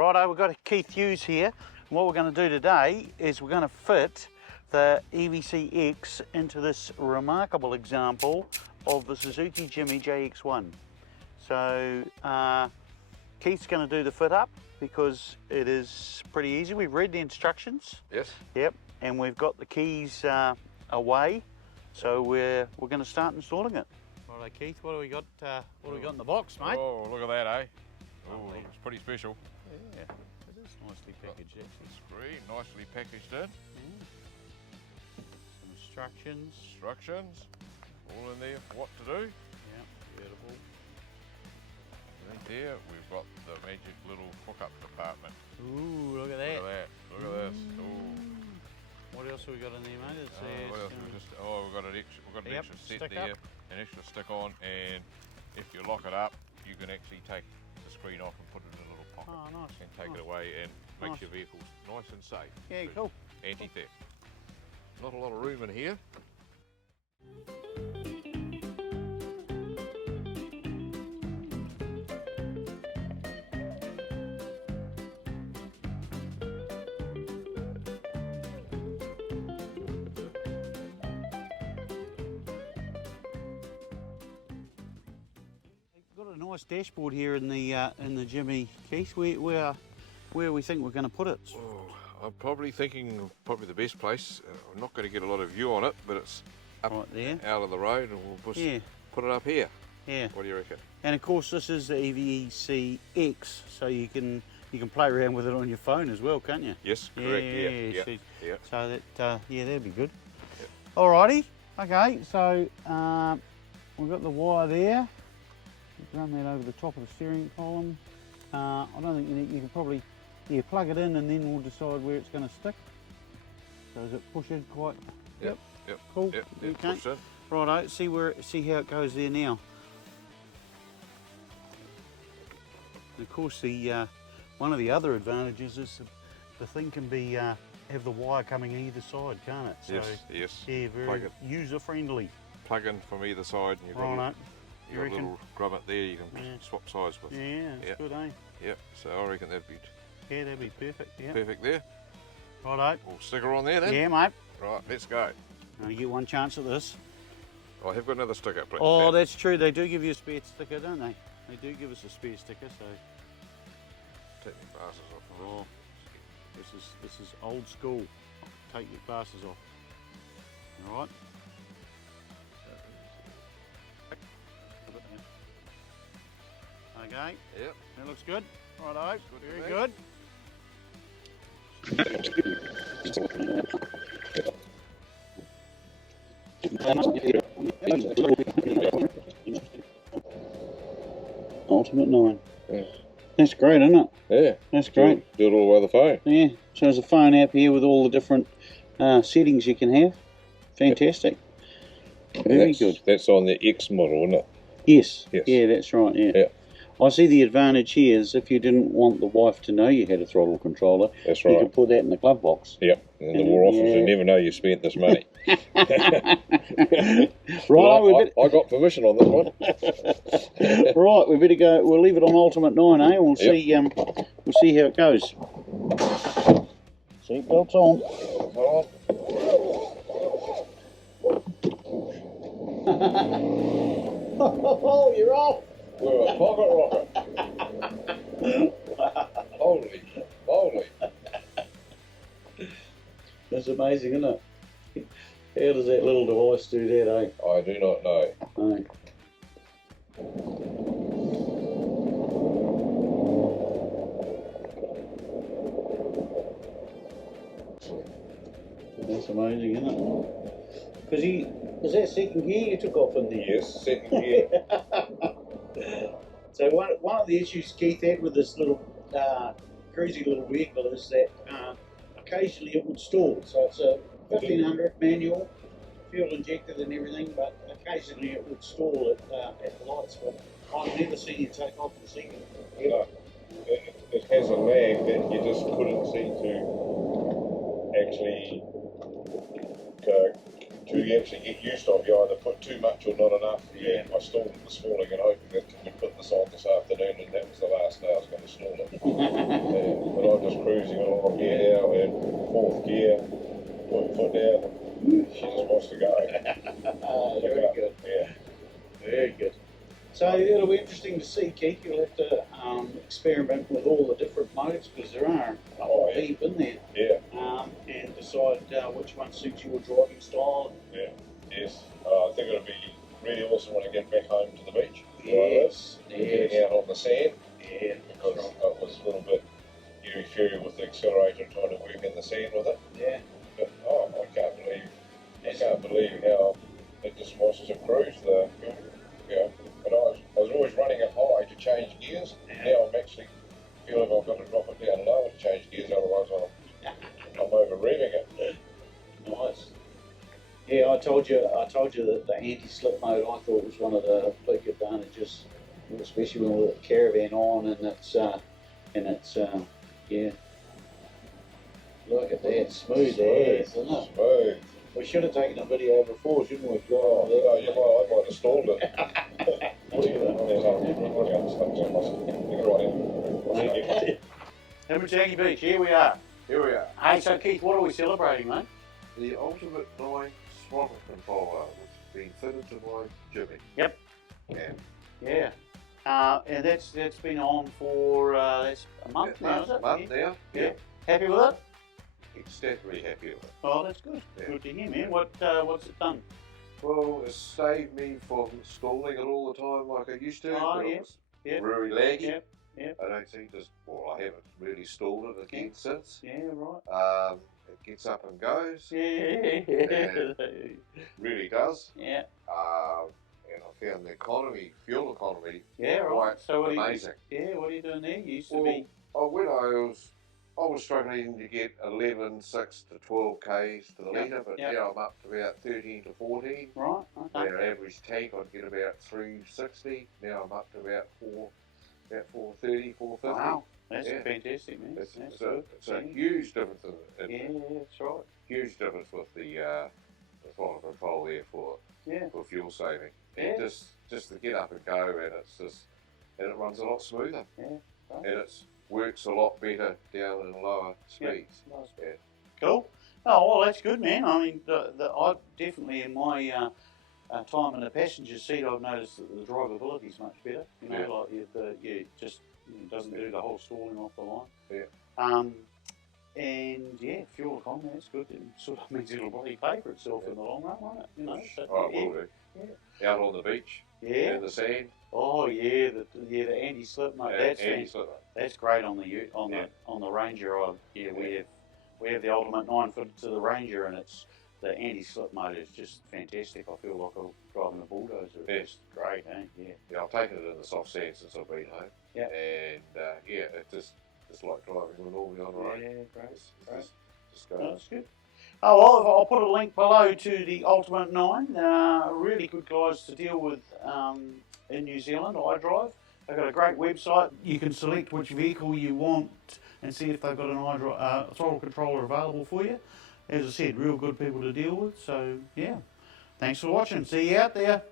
Righto, we've got Keith Hughes here. And what we're going to do today is we're going to fit the EVC-X into this remarkable example of the Suzuki Jimny JX1. So Keith's going to do the fit up because it is pretty easy. We've read the instructions. Yes. Yep, and we've got the keys away, so we're going to start installing it. Righto, Keith, what do we got? What do we got in the box, mate? Oh, look at that, eh? Oh, it's pretty special. Yeah, it is nicely packaged. Actually. Screen, nicely packaged in. Some instructions. Instructions, all in there for what to do. Yeah, beautiful. Right there, we've got the magic little hook-up department. Ooh, look at that. Look at that. Look at this. Ooh. What else have we got in there, mate? What else? We've got an extra set there, an extra stick on, and if you lock it up, you can actually take the screen off and put it in a little pocket. Oh, nice. And take it away and makes your vehicle nice and safe. Yeah, cool. Anti-theft. Not a lot of room in here. Got a nice dashboard here in the Jimny, Keith. Where we think we're going to put it? Oh, I'm probably thinking the best place. I'm not going to get a lot of view on it, but it's up Right there. out of the road, and we'll just put it up here. Yeah. What do you reckon? And of course, this is the EVC-X, so you can play around with it on your phone as well, can't you? Yes, correct. Yeah. So that that'd be good. Yep. Alrighty. Okay. So we've got the wire there. Run that over the top of the steering column. I don't think you can probably plug it in and then we'll decide where it's going to stick. So is it pushed in quite? Yep. Cool. Yep. Okay. Pushed in. Righto. See how it goes there now. And of course, the one of the other advantages is the thing can be have the wire coming either side, can't it? So, yes. Yeah, very user friendly. Plug in from either side, and you've got a little grommet there you can swap sides with. Yeah, it's good, eh? Yep. So I reckon that'd be perfect. Yeah. perfect there. Righto. We'll stick her on there then. Yeah, mate. Right, let's go. You get one chance at this. I have got another sticker. Oh, that's true. They do give you a spare sticker, don't they? They do give us a spare sticker, so. Take my glasses off. Oh, this is old school. Take your glasses off. All right. Okay. Yep. That looks good. Righto. Very good. Ultimate 9. Yeah. That's great, isn't it? Yeah. That's great. Do it all by the phone. Yeah. So there's a phone app here with all the different settings you can have. Fantastic. Very good. That's on the X model, isn't it? Yes. Yeah, that's right. Yeah. I see the advantage here is if you didn't want the wife to know you had a throttle controller, that's right. You could put that in the glove box. Yep, and the war officers will never know you spent this money. Right, I got permission on this one. Right, we better go. We'll leave it on Ultimate 9, eh? We'll see. We'll see how it goes. Seatbelts on. Oh, you're off. We're a pocket rocket. Holy moly. That's amazing, isn't it? How does that little device do that, eh? I do not know. No. That's amazing, isn't it? Because was that second gear you took off in there? Yes, second gear. So one of the issues Keith had with this little cruisy little vehicle is that occasionally it would stall. So it's a 1500 manual, fuel injected and everything, but occasionally it would stall at the lights. But I've never seen you take off the second. No, it has a lag that you just couldn't seem to actually get used of. You either put too much or not enough. Yeah. I stalled it this morning and hoping that we put this on this afternoon, and that was the last day I was going to stall it. cruising along here now in 4th gear, 1 foot down. She just wants to go. Very good. Yeah. Very good. So it'll be interesting to see, Keith. You'll have to experiment with all the different modes, because there are a whole heap in there. Yeah. And decide which one suits your driving style. Yeah. Yes. I think it'll be really awesome when I get back home to the beach. Yes. Getting out on the sand. Yeah. Because it was a little bit eerie-fairy with the accelerator trying to work in the sand with it. Yeah. But I can't believe how it just wants to cruise the, you know. But I was always running it high to change gears. Yeah. Now I'm actually feeling I've got to drop it down lower to change gears, otherwise I'm over revving it. Nice. Yeah, I told you that the anti-slip mode I thought was one of the big advantages, especially when with the caravan on and it's yeah. Look at that, smooth as, isn't it? Smooth. We should have taken a video before, shouldn't we? Oh, no, you might, I might have stalled it. Tubebuddy Beach, here we are. Here we are. Hey, so Keith, what are we celebrating, mate? The ultimate 9 throttle controller was being fitted to my Jimmy. Yep. And Yeah. And that's been on for that's a month now, is it? month now. Yeah. Happy with it? Ecstatically happy with it. Oh, that's good. Yeah. Good to hear, man. What's it done? Well, it saved me from stalling it all the time like I used to. Oh, but yeah. It was Yeah. very laggy. Yep. Yep. I don't think I haven't really stalled it again since. Yeah, right. It gets up and goes. Yeah. Really does. Yeah. And I found the fuel economy, Yeah, right. quite So what amazing. What are you doing there? You used to Well, be. when I was struggling to get 11, 6 to 12 k's to the litre, but Yep. now I'm up to about 13 to 14. Right. Okay. Our average tank I'd get about 360. Now I'm up to about 430, 450. Wow. That's Yeah. fantastic, man. It's That's a good. huge difference. Yeah, that's right. Huge difference with the throttle control there for fuel saving. Yeah. And just to get up and go, and it runs a lot smoother. Yeah. Right. And it works a lot better down in lower speeds. Nice. Yeah. Cool. Oh, well, that's good, man. I mean, I definitely in my time in the passenger seat, I've noticed that the drivability is much better. You know, like just doesn't do the whole stalling off the line. Yeah. And yeah, fuel economy, that's good. It sort of means it'll probably pay for itself in the long run, won't it? You know. So, Oh, it will do. Yeah. Out on the beach, Yeah. in the sand. Oh yeah, the anti-slip, mate. That's anti-slip. that's great on the Ranger. We have the Ultimate 9 fitted to the Ranger, and it's the anti-slip mode is just fantastic. I feel like I'm driving a bulldozer. It's just great, eh? Yeah. Yeah, I've taken it in the soft sand since I've been home. Yeah. And it's just like driving normally on the road. Yeah, great. Just Oh, go. that's good. Oh, well, I'll put a link below to the Ultimate 9. Really good guys to deal with in New Zealand, iDrive. They've got a great website. You can select which vehicle you want and see if they've got an throttle controller available for you. As I said, real good people to deal with. So, yeah. Thanks for watching. See you out there.